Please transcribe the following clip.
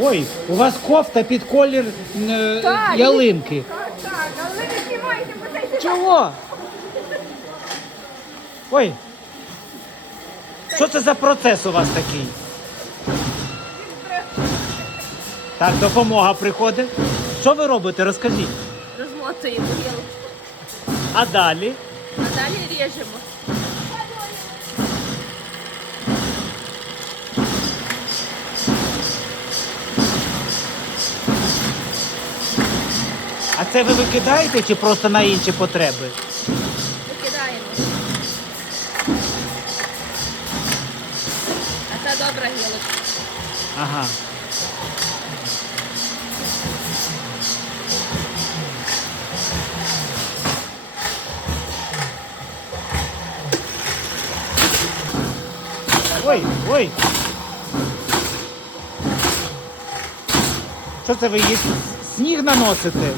Ой, у вас кофта під колір е, Так, ялинки. Так, так, але ви не знімайте, бо це Чого? Ой. Що це за процес у вас такий? Так, допомога приходить. Що ви робите? Розкажіть. розмотуємо гілку, А далі? а далі ріжемо. А це ви викидаєте чи просто на інші потреби? Викидаємо. А це добра гілочка. Ага. Ой, ой. Що це ви її сніг наносите?